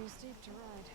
too steep to ride.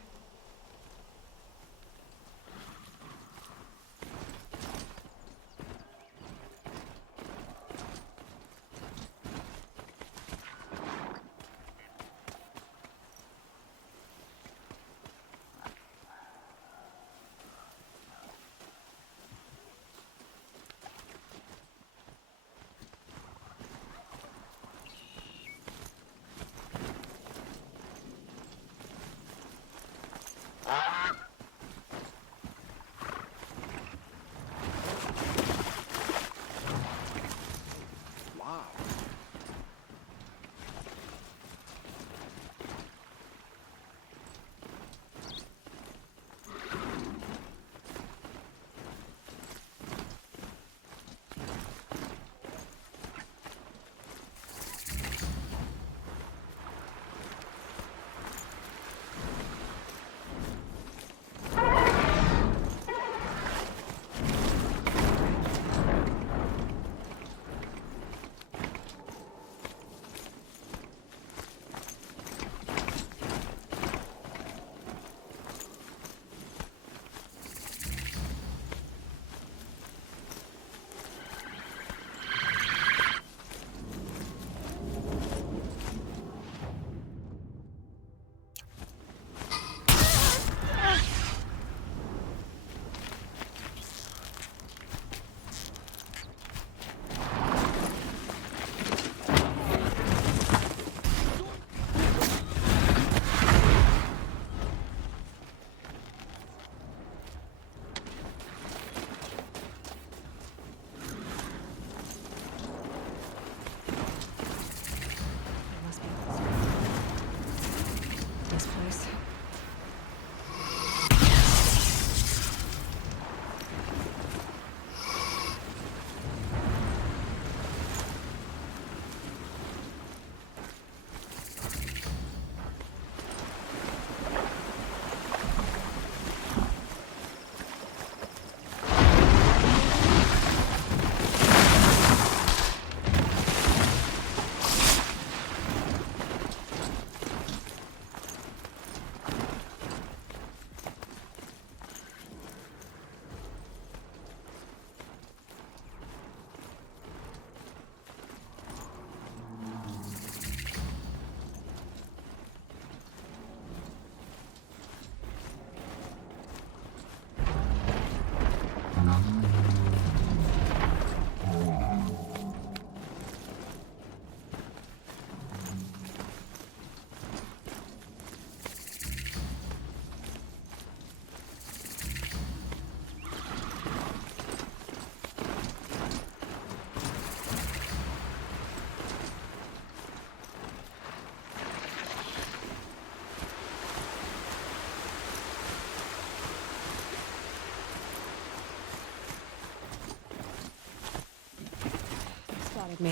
Me.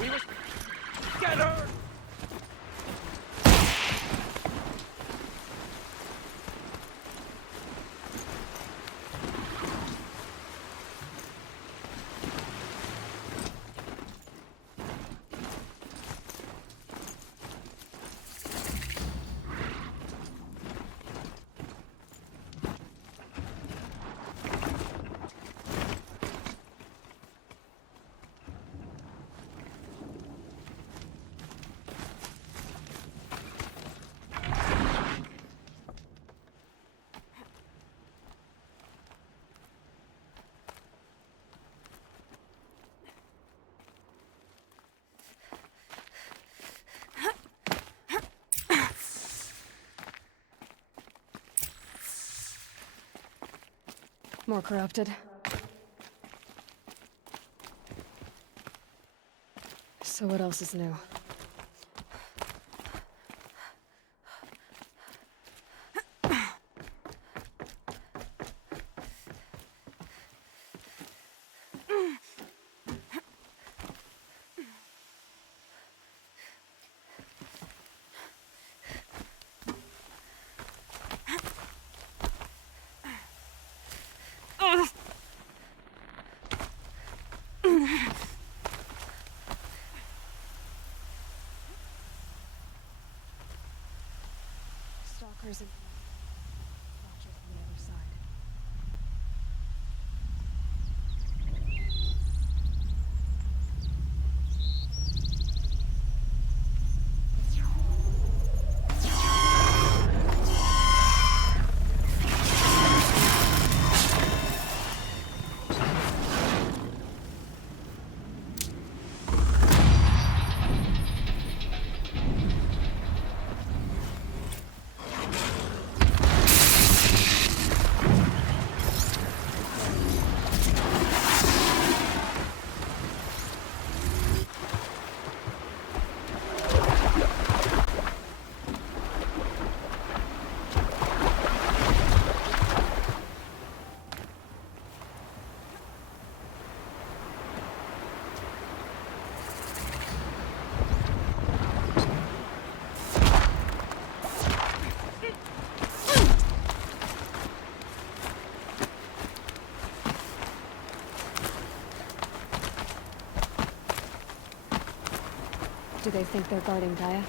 We must get her! More corrupted. So what else is new? Prison. Watchers on the other side. Do they think they're guarding Gaia?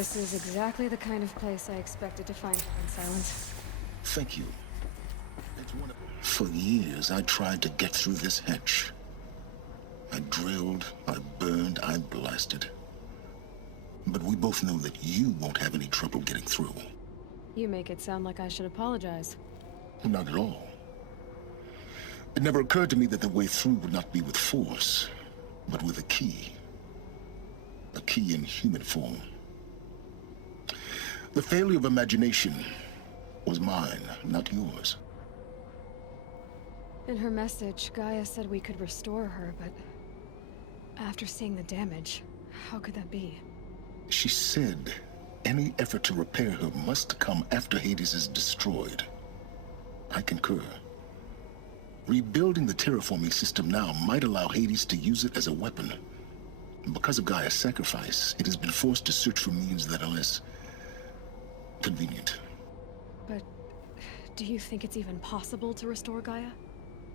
This is exactly the kind of place I expected to find in silence. Thank you. For years, I tried to get through this hatch. I drilled, I burned, I blasted. But we both know that you won't have any trouble getting through. You make it sound like I should apologize. Not at all. It never occurred to me that the way through would not be with force, but with a key. A key in human form. The failure of imagination was mine, not yours. In her message, Gaia said we could restore her, but after seeing the damage, how could that be? She said any effort to repair her must come after Hades is destroyed. I concur. Rebuilding the terraforming system now might allow Hades to use it as a weapon. Because of Gaia's sacrifice, it has been forced to search for means that are less convenient. But do you think it's even possible to restore Gaia?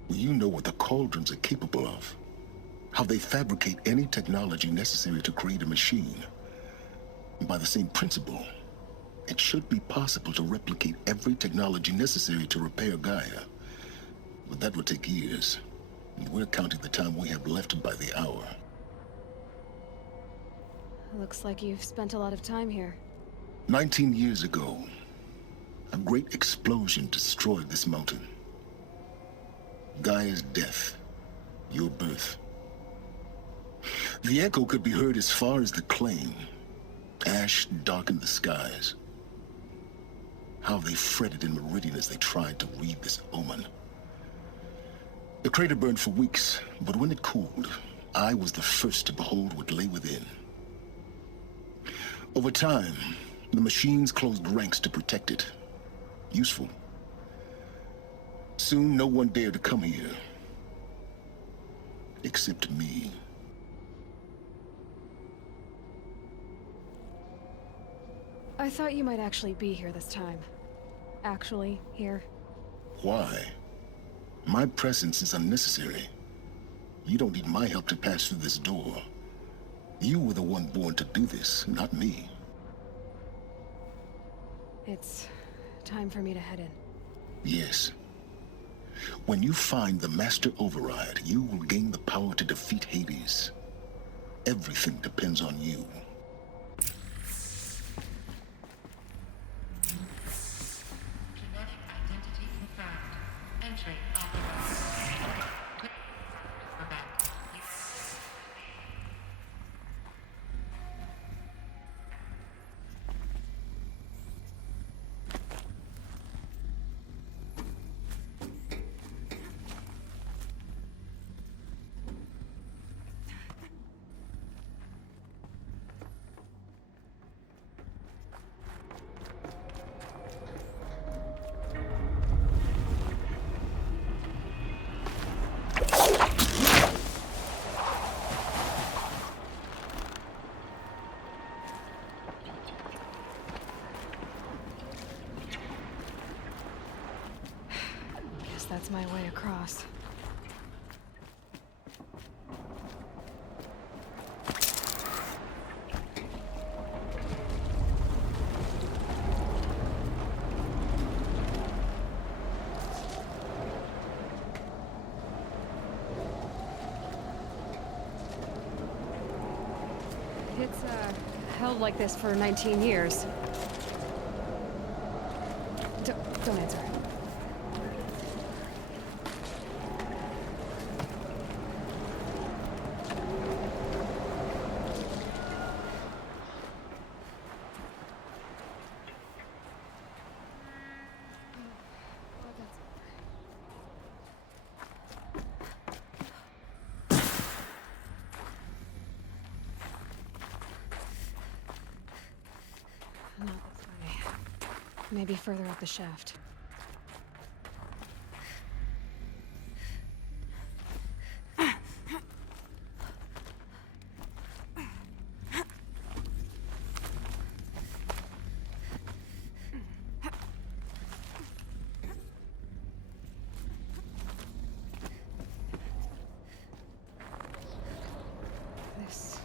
You know what the cauldrons are capable of. How they fabricate any technology necessary to create a machine. By the same principle, it should be possible to replicate every technology necessary to repair Gaia. But that would take years. And we're counting the time we have left by the hour. Looks like you've spent a lot of time here. 19 years ago, a great explosion destroyed this mountain. Gaia's death, your birth. The echo could be heard as far as the claim. Ash darkened the skies. How they fretted in Meridian as they tried to read this omen. The crater burned for weeks, but when it cooled, I was the first to behold what lay within. Over time, the machines closed ranks to protect it. Useful. Soon, no one dared to come here. Except me. I thought you might actually be here this time. Actually, here. Why? My presence is unnecessary. You don't need my help to pass through this door. You were the one born to do this, not me. It's time for me to head in. Yes. When you find the Master Override, you will gain the power to defeat Hades. Everything depends on you. Genetic identity confirmed. Entry authorized. That's my way across. It's held like this for 19 years. Don't answer. Not this way. Maybe further up the shaft. This.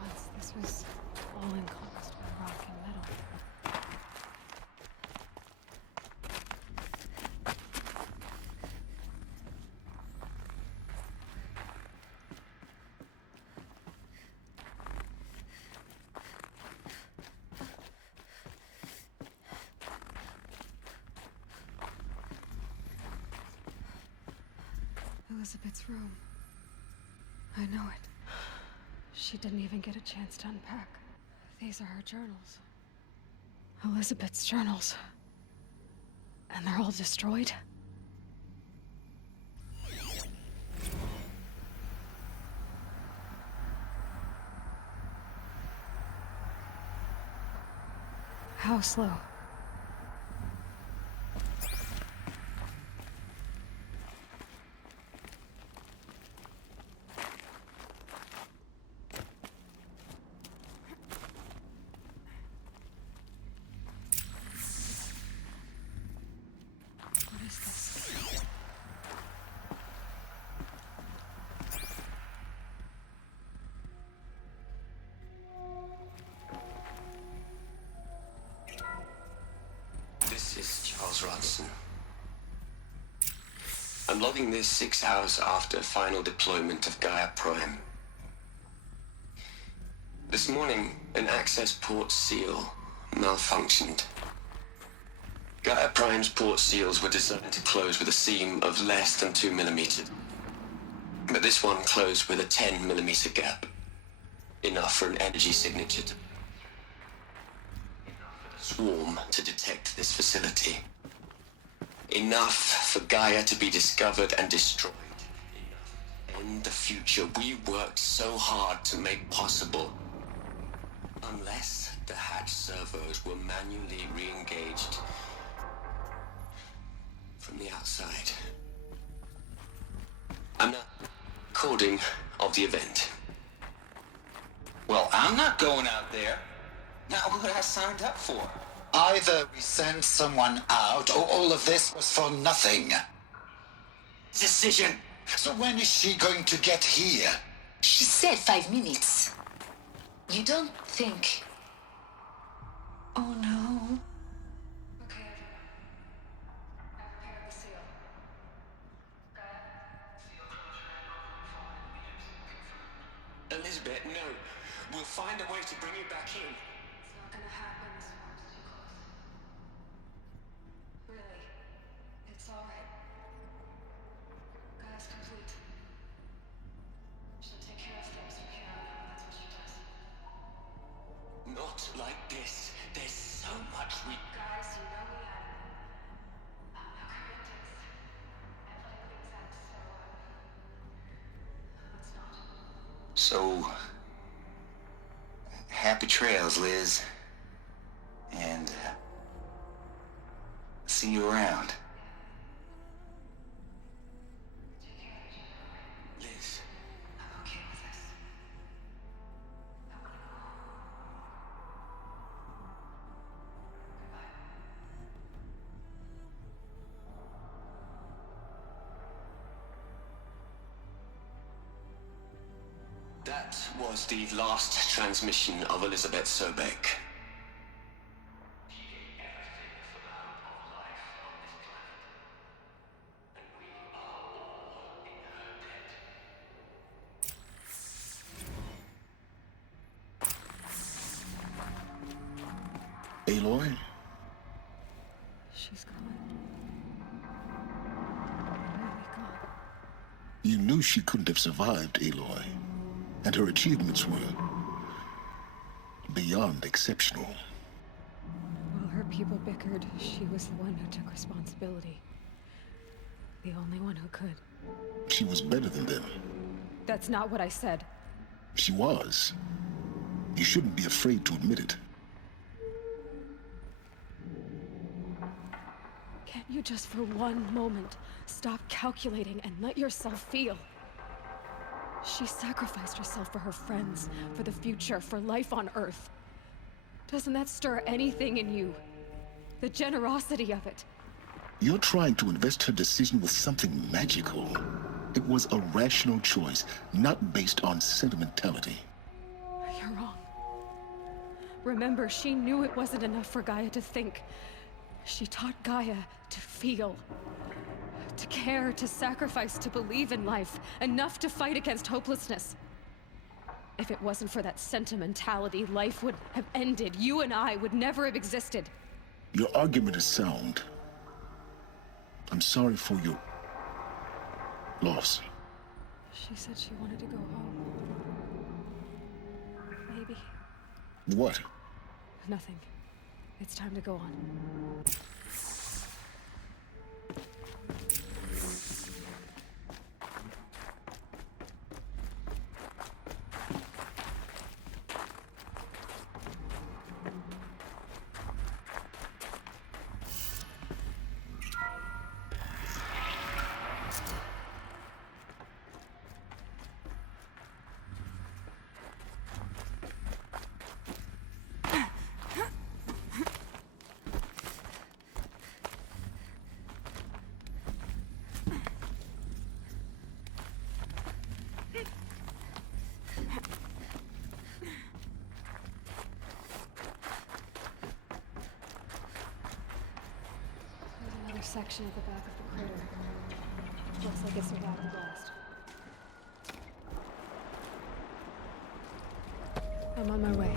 Once this was all encompassed by rock and metal. Elizabeth's room. I know it. She didn't even get a chance to unpack. These are her journals. Elizabeth's journals. And they're all destroyed? How slow? What is this? This is Charles Rodson. I'm logging this 6 hours after final deployment of Gaia Prime. This morning, an access port seal malfunctioned. Gaia Prime's port seals were designed to close with a seam of less than 2 millimeters. But this one closed with a 10 millimeter gap. Enough for an energy signature to swarm to detect this facility. Enough for Gaia to be discovered and destroyed. Enough in the future we worked so hard to make possible. Unless the hatch servos were manually re-engaged from the outside. I'm not recording of the event. Well, I'm not going out there. Not what I signed up for. Either we send someone out, or all of this was for nothing. Decision. So when is she going to get here? She said 5 minutes. You don't think... Oh no. Okay, everyone. I've repaired the seal. Elizabeth, no. We'll find a way to bring you back in. It's not gonna happen. This one's too close. Really. It's alright. Gaia's complete. She'll take care of things from here on out. That's what she does. Not like this. There's so much we... Guys, you know we have. I'm not committed to this. I play with exact, so let's not. So, happy trails, Liz. And, see you around. Take care of each other. Liz, I'm okay with this. I wanna go home. Goodbye. that was the last transmission of Elizabeth Sobeck. Aloy? She's gone. Really gone. You knew she couldn't have survived, Aloy. And her achievements were beyond exceptional. While her people bickered, she was the one who took responsibility. The only one who could. She was better than them. That's not what I said. She was. You shouldn't be afraid to admit it. Can't you just for one moment stop calculating and let yourself feel? She sacrificed herself for her friends, for the future, for life on Earth. Doesn't that stir anything in you? The generosity of it. You're trying to invest her decision with something magical. It was a rational choice, not based on sentimentality. You're wrong. Remember, she knew it wasn't enough for Gaia to think. She taught Gaia to feel. To care, to sacrifice, to believe in life. Enough to fight against hopelessness. If it wasn't for that sentimentality, life would have ended. You and I would never have existed. Your argument is sound. I'm sorry for your loss. She said she wanted to go home. Maybe. What? Nothing. It's time to go on. Section at the back of the crater. Looks like it survived the blast. I'm on my way.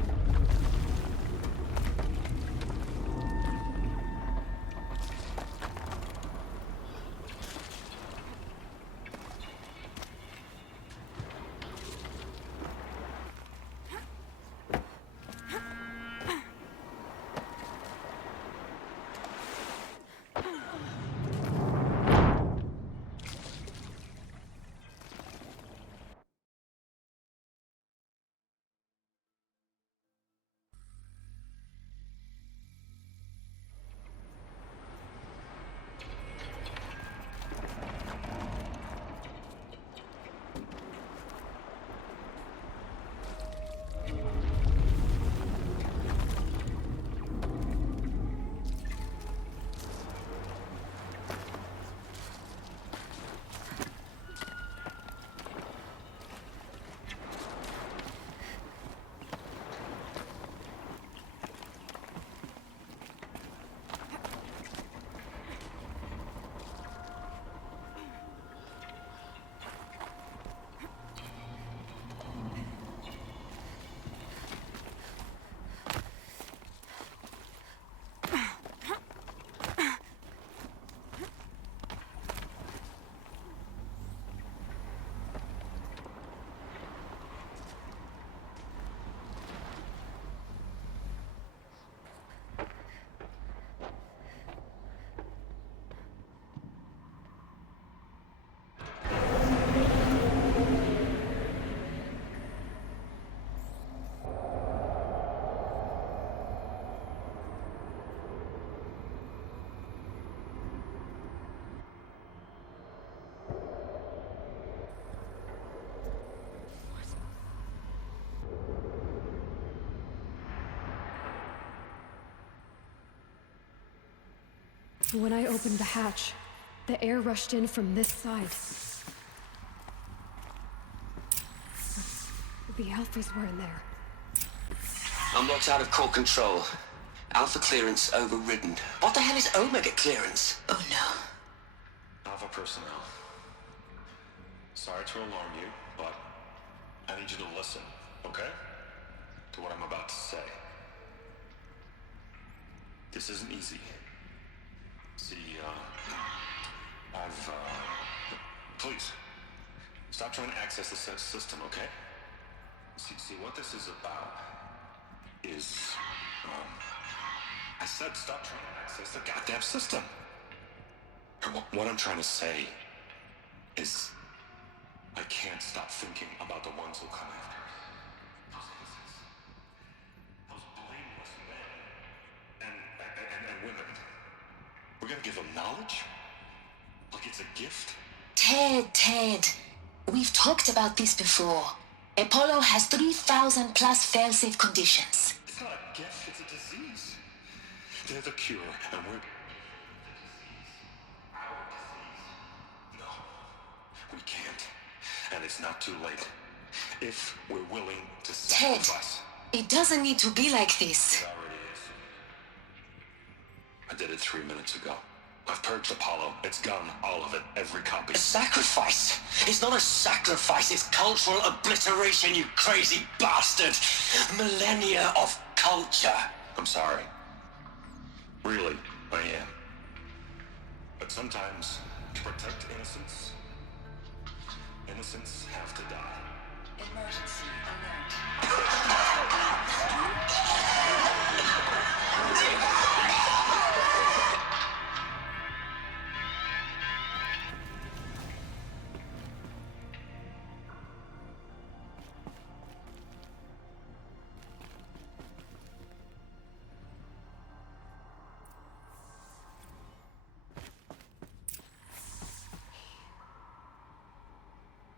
When I opened the hatch, the air rushed in from this side. The Alphas were in there. I'm locked out of core control. Alpha clearance overridden. What the hell is Omega clearance? Oh no. Alpha personnel. Sorry to alarm you, but I need you to listen, okay? To what I'm about to say. This isn't easy. See, please, stop trying to access the system, okay? See, what this is about is, I said stop trying to access the goddamn system. What I'm trying to say is, I can't stop thinking about the ones who come after us. Those innocents. Those blameless men and women. We're gonna give them knowledge? Like it's a gift? Ted. We've talked about this before. Apollo has 3,000 plus fail-safe conditions. It's not a gift, it's a disease. They're the cure, and we're... Our disease. No, we can't. And it's not too late. If we're willing to sacrifice... Ted, it doesn't need to be like this. It already is. I did it 3 minutes ago. I've purged Apollo. It's gone, all of it, every copy. A sacrifice? It's not a sacrifice, it's cultural obliteration, you crazy bastard! Millennia of culture! I'm sorry. Really, I am. But sometimes, to protect innocence, Innocents have to die. Emergency alert.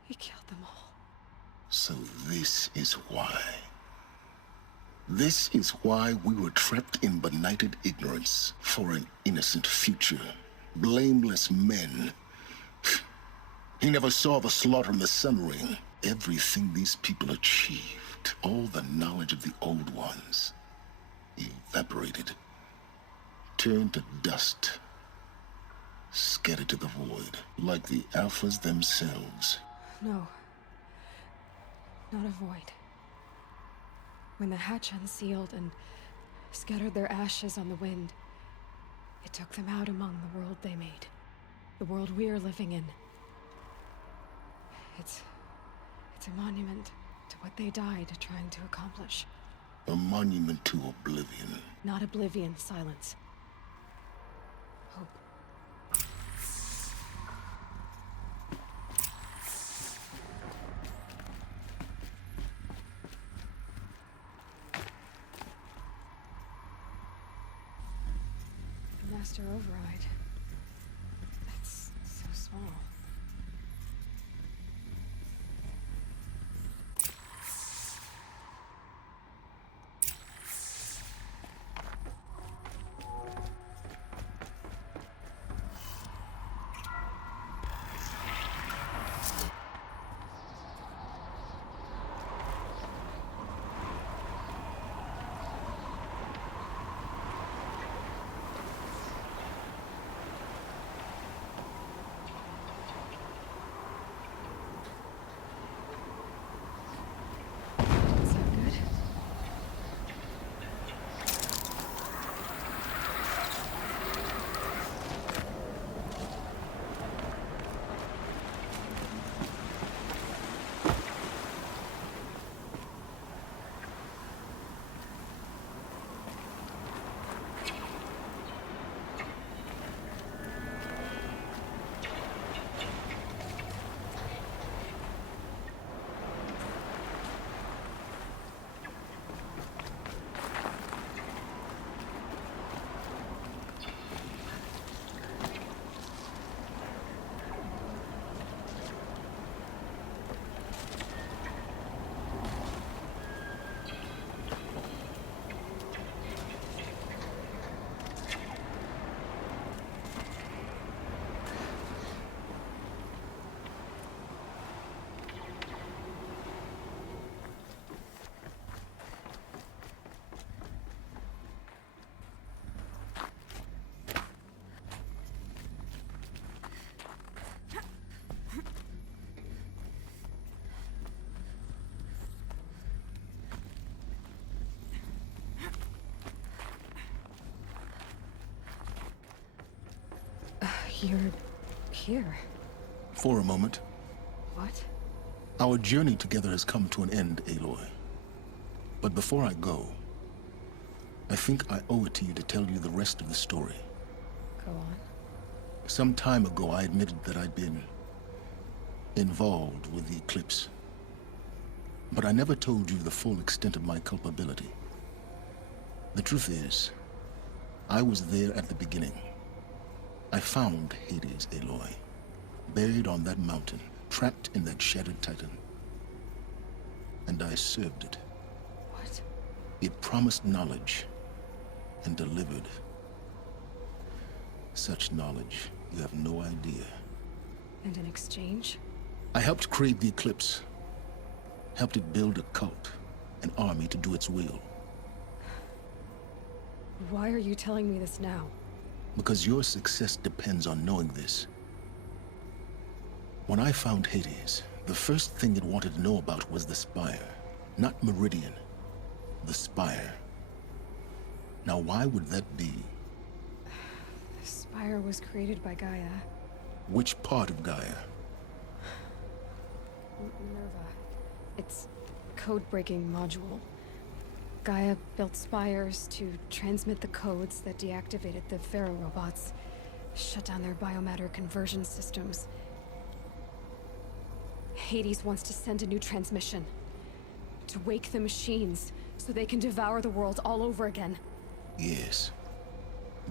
He killed them all. So this is why. This is why we were trapped in benighted ignorance for an innocent future. Blameless men. He never saw the slaughter in the sun ring. Everything these people achieved, all the knowledge of the old ones, evaporated, turned to dust, scattered to the void, like the Alphas themselves. No. Not a void. When the hatch unsealed and scattered their ashes on the wind, it took them out among the world they made. The world we're living in. It's a monument to what they died trying to accomplish. A monument to oblivion. Not oblivion, silence. Hope. The master override. That's so small. Is that good? You're here. For a moment, What? our journey together has come to an end, Aloy. But before I go, I think I owe it to you to tell you the rest of the story. Go on. Some time ago, I admitted that I'd been involved with the eclipse. But I never told you the full extent of my culpability. The truth is, I was there at the beginning. I found Hades, Aloy, buried on that mountain, trapped in that shattered titan. And I served it. What? It promised knowledge and delivered. Such knowledge, you have no idea. And in exchange? I helped create the eclipse. Helped it build a cult, an army to do its will. Why are you telling me this now? Because your success depends on knowing this. When I found Hades, the first thing it wanted to know about was the Spire. Not Meridian. The Spire. Now why would that be? The Spire was created by Gaia. Which part of Gaia? Nerva. It's code-breaking module. Gaia built spires to transmit the codes that deactivated the Pharaoh robots, shut down their biomatter conversion systems. Hades wants to send a new transmission to wake the machines so they can devour the world all over again. Yes.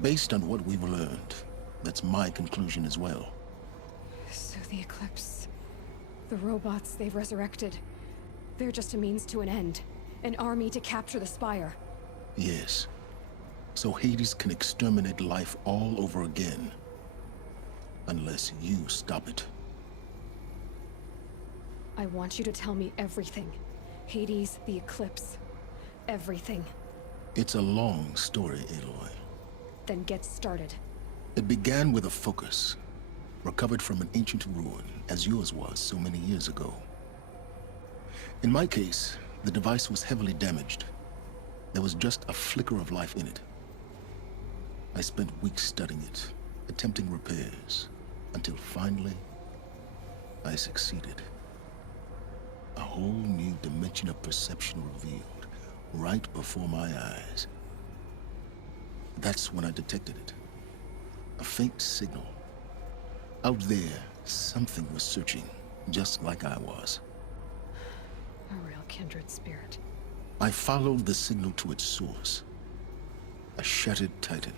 Based on what we've learned, that's my conclusion as well. So the Eclipse, the robots they've resurrected, they're just a means to an end. An army to capture the spire. Yes. So Hades can exterminate life all over again. Unless you stop it. I want you to tell me everything. Hades, the Eclipse, everything. It's a long story, Aloy. Then get started. It began with a focus, recovered from an ancient ruin, as yours was so many years ago. In my case, the device was heavily damaged. There was just a flicker of life in it. I spent weeks studying it, attempting repairs, until finally, I succeeded. A whole new dimension of perception revealed, right before my eyes. That's when I detected it. A faint signal. Out there, something was searching, just like I was. A real kindred spirit. I followed the signal to its source. A shattered titan,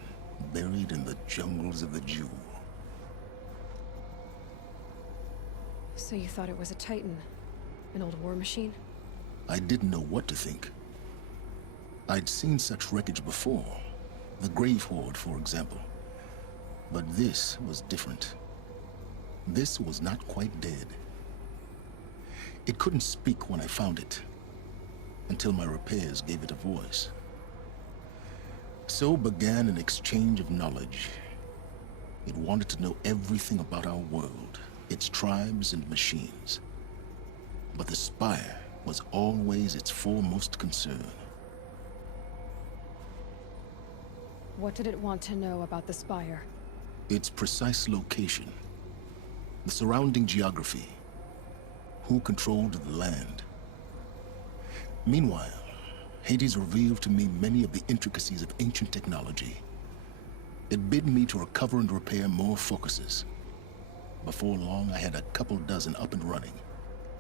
buried in the jungles of the Jewel. So you thought it was a titan? An old war machine? I didn't know what to think. I'd seen such wreckage before. The Grave Horde, for example. But this was different. This was not quite dead. It couldn't speak when I found it, until my repairs gave it a voice. So began an exchange of knowledge. It wanted to know everything about our world, its tribes and machines. But the spire was always its foremost concern. What did it want to know about the spire? Its precise location, the surrounding geography, who controlled the land. Meanwhile, Hades revealed to me many of the intricacies of ancient technology. It bid me to recover and repair more focuses. Before long, I had a couple dozen up and running.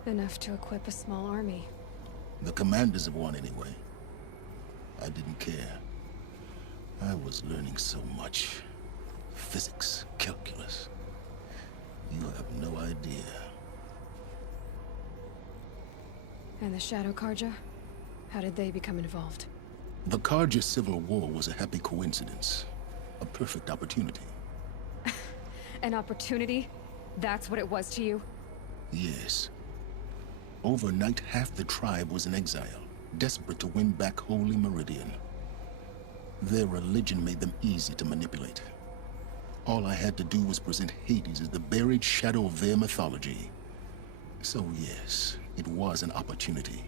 Enough to equip a small army. The commanders of one, anyway. I didn't care. I was learning so much. Physics, calculus. You have no idea. And the Shadow Karja? How did they become involved? The Karja Civil War was a happy coincidence. A perfect opportunity. An opportunity? That's what it was to you? Yes. Overnight, half the tribe was in exile, desperate to win back Holy Meridian. Their religion made them easy to manipulate. All I had to do was present Hades as the buried shadow of their mythology. So yes, it was an opportunity.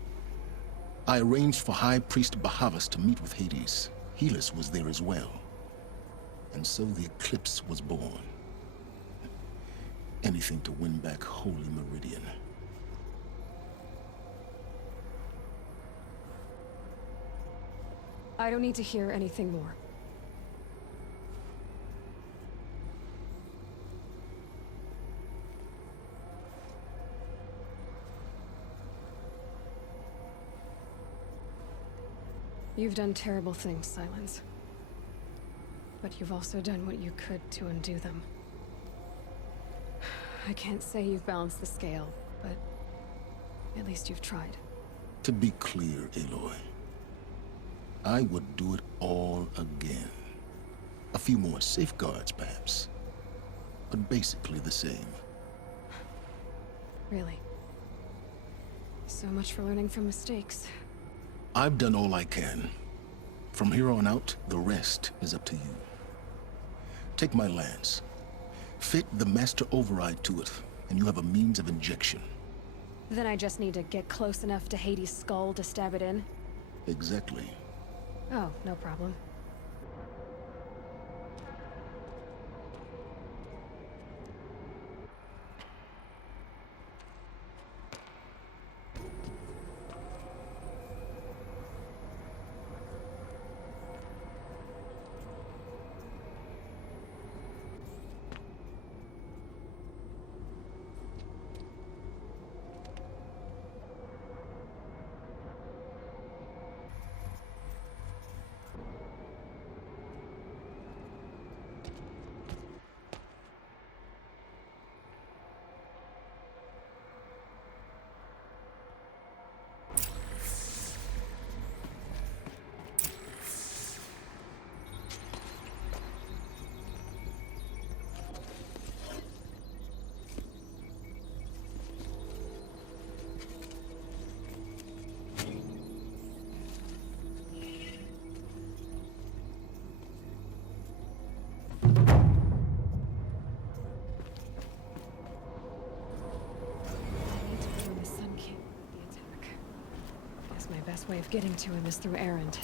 I arranged for High Priest Bahavas to meet with Hades. Helis was there as well. And so the Eclipse was born. Anything to win back Holy Meridian. I don't need to hear anything more. You've done terrible things, Silence. But you've also done what you could to undo them. I can't say you've balanced the scale, but at least you've tried. To be clear, Aloy, I would do it all again. A few more safeguards, perhaps. But basically the same. Really? So much for learning from mistakes. I've done all I can. From here on out, the rest is up to you. Take my lance. Fit the master override to it, and you have a means of injection. Then I just need to get close enough to Hades' skull to stab it in? Exactly. Oh, no problem. way of getting to him is through Erend.